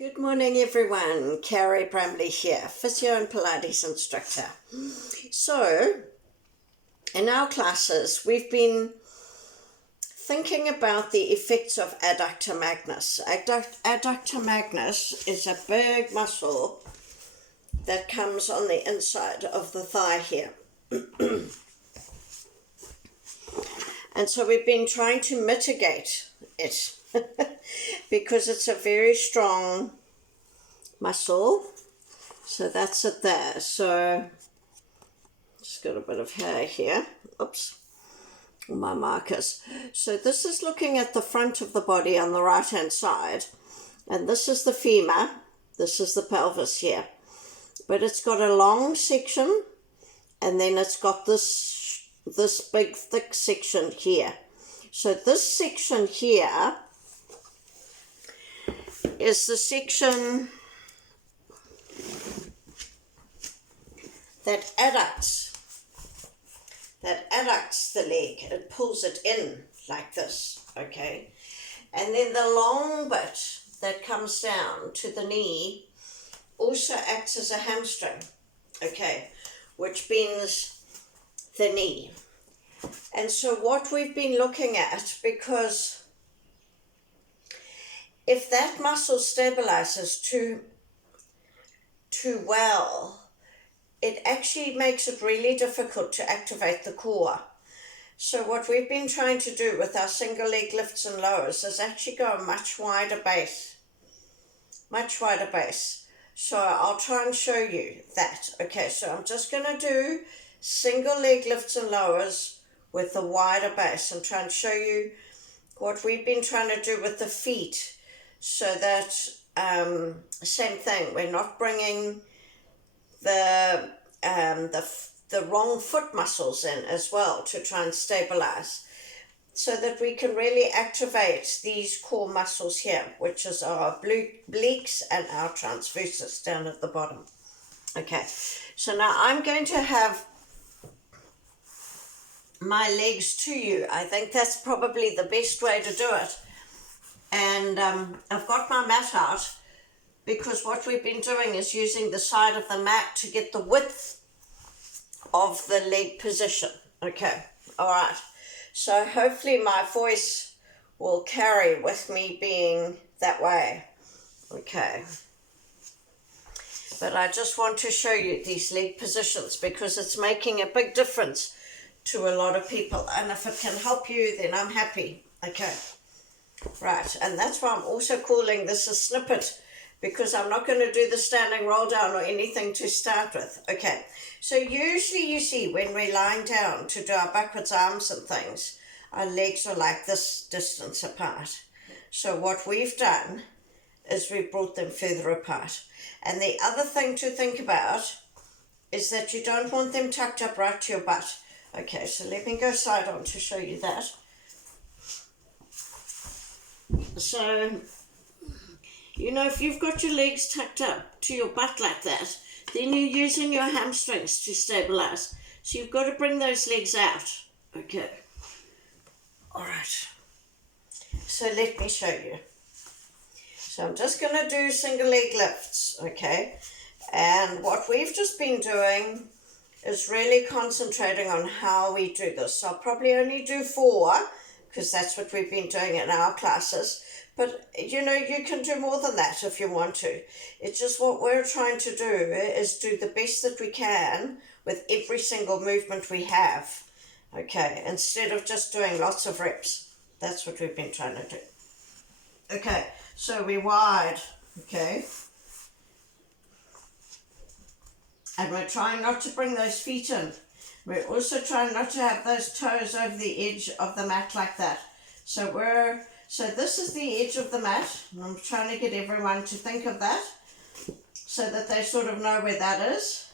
Good morning everyone, Carrie Bramley here, physio and Pilates instructor. So, in our classes we've been thinking about the effects of adductor magnus. Adductor magnus is a big muscle that comes on the inside of the thigh here. And so we've been trying to mitigate it because it's a very strong muscle. So that's it there. So just got a bit of hair here. Oops, my markers. So this is looking at the front of the body on the right hand side, and this is the femur, this is the pelvis here, but it's got a long section and then it's got this big thick section here. So this section here is the section that adducts the leg. It pulls it in like this, okay? And then the long bit that comes down to the knee also acts as a hamstring, okay, which bends the knee. And so what we've been looking at, because if that muscle stabilizes too well, it actually makes it really difficult to activate the core. So what we've been trying to do with our single leg lifts and lowers is actually go a much wider base. So I'll try and show you that. Okay, so I'm just going to do single leg lifts and lowers with a wider base and try and show you what we've been trying to do with the feet, so that same thing, we're not bringing the wrong foot muscles in as well to try and stabilize, so that we can really activate these core muscles here, which is our obliques and our transversus down at the bottom. Okay, so now I'm going to have my legs to you. I think that's probably the best way to do it. And I've got my mat out, because what we've been doing is using the side of the mat to get the width of the leg position. Okay, all right. So hopefully my voice will carry with me being that way. Okay. But I just want to show you these leg positions because it's making a big difference to a lot of people, and if it can help you, then I'm happy. Okay, right, and that's why I'm also calling this a snippet, because I'm not going to do the standing roll down or anything to start with. Okay, so usually you see when we're lying down to do our backwards arms and things, our legs are like this distance apart. So what we've done is we've brought them further apart. And the other thing to think about is that you don't want them tucked up right to your butt. Okay, so let me go side on to show you that. So, you know, if you've got your legs tucked up to your butt like that, then you're using your hamstrings to stabilize. So you've got to bring those legs out. Okay. All right. So let me show you. So I'm just going to do single leg lifts, okay? And what we've just been doing is really concentrating on how we do this. So I'll probably only do 4, because that's what we've been doing in our classes. But, you know, you can do more than that if you want to. It's just what we're trying to do is do the best that we can with every single movement we have. Okay, instead of just doing lots of reps. That's what we've been trying to do. Okay, so we're wide, okay? And we're trying not to bring those feet in. We're also trying not to have those toes over the edge of the mat like that. So this is the edge of the mat. And I'm trying to get everyone to think of that, so that they sort of know where that is.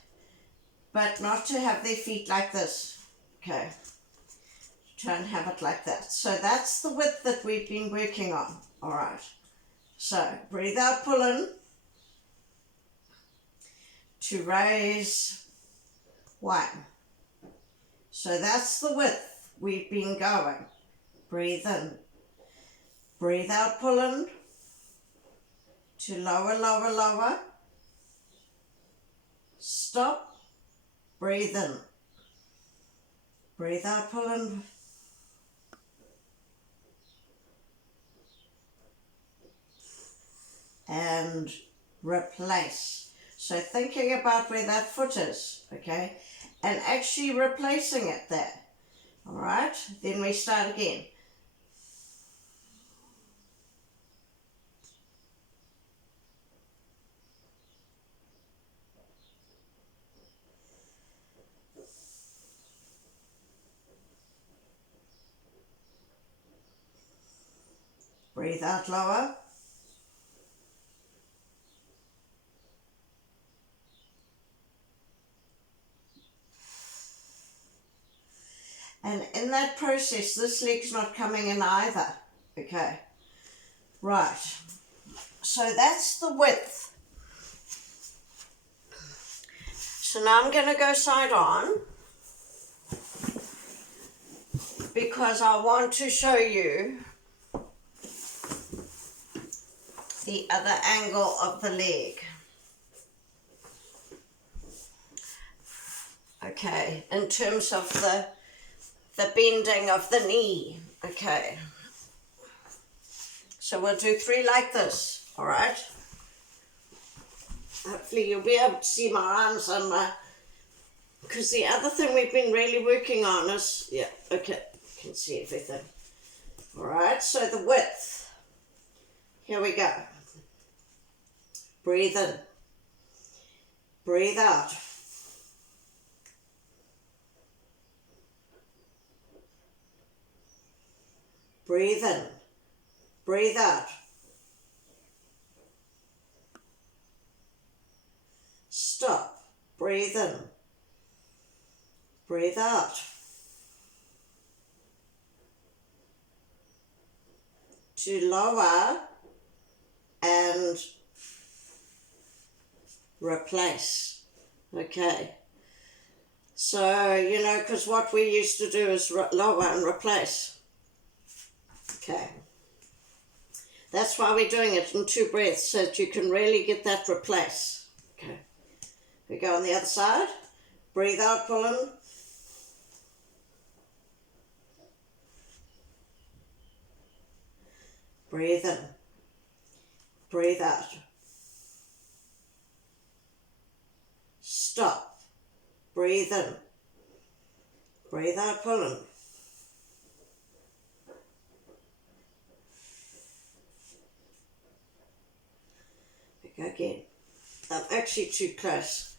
But not to have their feet like this. Okay. Try and have it like that. So that's the width that we've been working on. All right. So breathe out, pull in. To raise 1. So that's the width we've been going. Breathe in. Breathe out, pull in. to lower, lower, lower, stop, breathe in, breathe out, pull in, and replace. So thinking about where that foot is, okay, and actually replacing it there. All right, then we start again. Breathe out lower. And in that process, this leg's not coming in either, okay? Right, so that's the width. So now I'm going to go side on because I want to show you the other angle of the leg. Okay, in terms of the bending of the knee, okay. So we'll do 3 like this, all right? Hopefully you'll be able to see my arms and my, because the other thing we've been really working on is, yeah, okay, you can see everything. All right, so the width, here we go. Breathe in, breathe out. Breathe in, breathe out. Stop, breathe in, breathe out. To lower and replace, okay. So, you know, because what we used to do is lower and replace. Okay, that's why we're doing it in 2 breaths, so that you can really get that replace. Okay, we go on the other side. Breathe out, pull in. Breathe in. Breathe out. Stop. Breathe in. Breathe out, pull in. Again, I'm actually too close,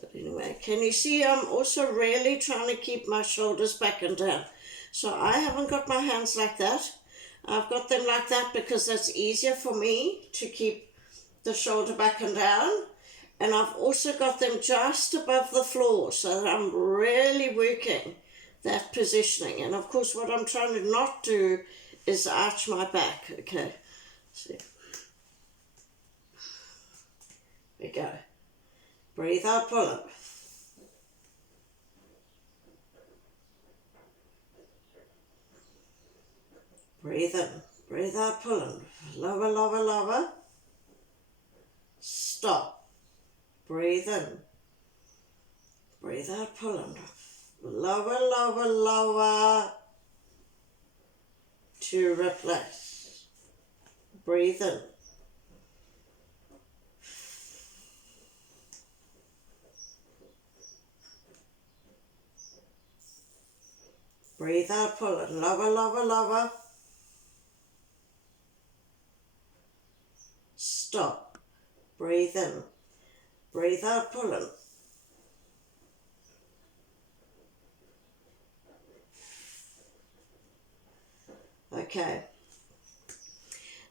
but anyway, can you see I'm also really trying to keep my shoulders back and down? So I haven't got my hands like that. I've got them like that because that's easier for me to keep the shoulder back and down, and I've also got them just above the floor so that I'm really working that positioning. And of course what I'm trying to not do is arch my back, okay? See. There we go. Breathe out, pull up. Breathe in. Breathe out, pull in. Lower, lower, lower. Stop. Breathe in. Breathe out, pull in. Lower, lower, lower. To replace. Breathe in. Breathe out, pull it. Lower, lower, lower. Stop. Breathe in. Breathe out, pull it. Okay.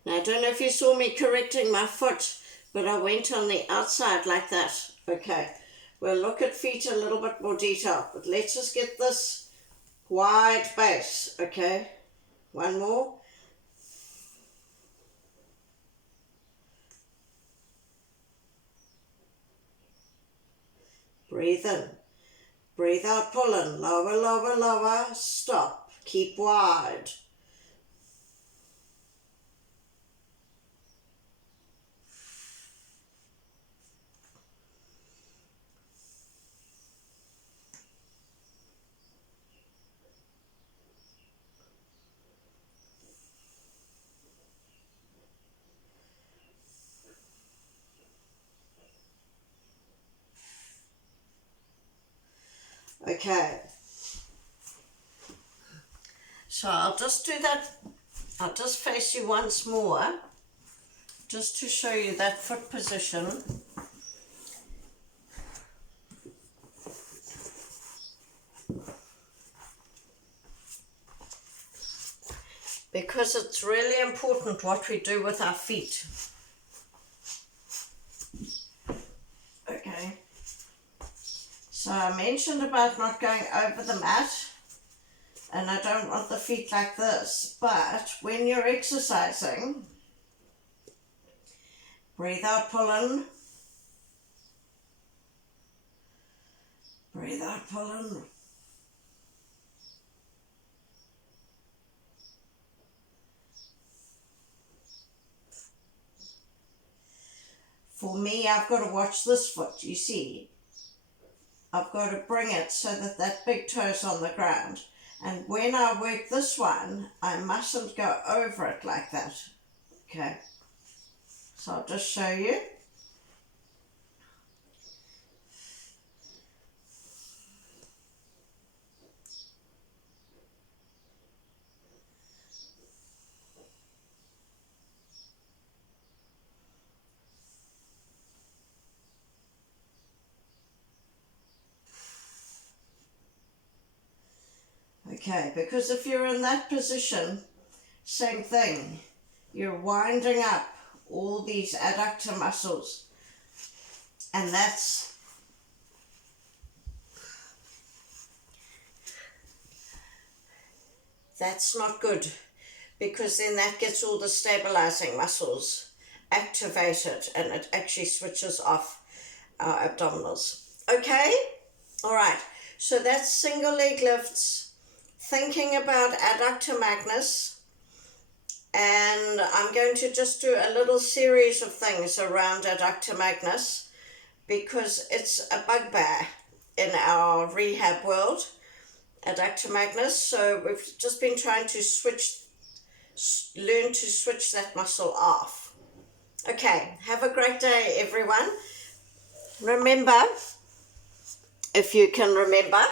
Now I don't know if you saw me correcting my foot, but I went on the outside like that. Okay. We'll look at feet a little bit more detail, but let's just get this wide base, okay? One more. Breathe in. Breathe out, pull in. Lower, lower, lower. Stop. Keep wide. Okay. So I'll just do that. I'll just face you once more, just to show you that foot position. Because it's really important what we do with our feet. Okay. So I mentioned about not going over the mat, and I don't want the feet like this, but when you're exercising, breathe out, pull in. Breathe out, pull in. For me, I've got to watch this foot, you see. I've got to bring it so that that big toe's on the ground. And when I work this one, I mustn't go over it like that. Okay. So I'll just show you. Okay, because if you're in that position, same thing. You're winding up all these adductor muscles. And that's not good, because then that gets all the stabilizing muscles activated and it actually switches off our abdominals. Okay? All right. So that's single leg lifts, thinking about adductor magnus, and I'm going to just do a little series of things around adductor magnus because it's a bugbear in our rehab world, adductor magnus. So we've just been trying to learn to switch that muscle off. Okay, have a great day, everyone. Remember, if you can remember,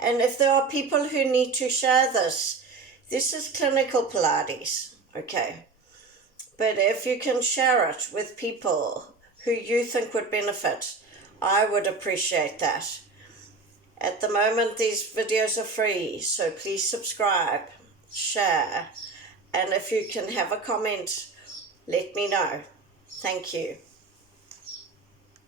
and if there are people who need to share this is clinical Pilates, okay? But if you can share it with people who you think would benefit, I would appreciate that. At the moment, these videos are free, so please subscribe, share, and if you can have a comment, let me know. Thank you.